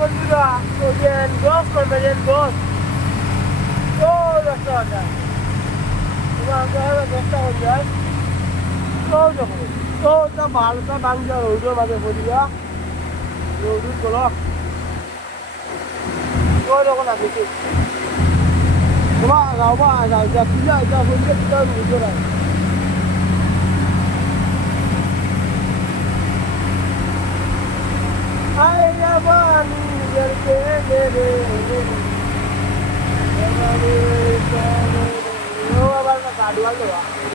বন্ধুরা ওই যে গোস করবে যে গোস ও রাস্তাটা তোমার আমরা চেষ্টা করি যায় তো যখন তো তা ভালোটা বাংলা রোডের মাঝে পড়িয়া রোডের গলো তো যখন আপনি তোমার গাওয়া যাও যা পিলা যা বলতে পিলা রোডের আছে ay yabani yerke dere yabani yo abar na kadwal do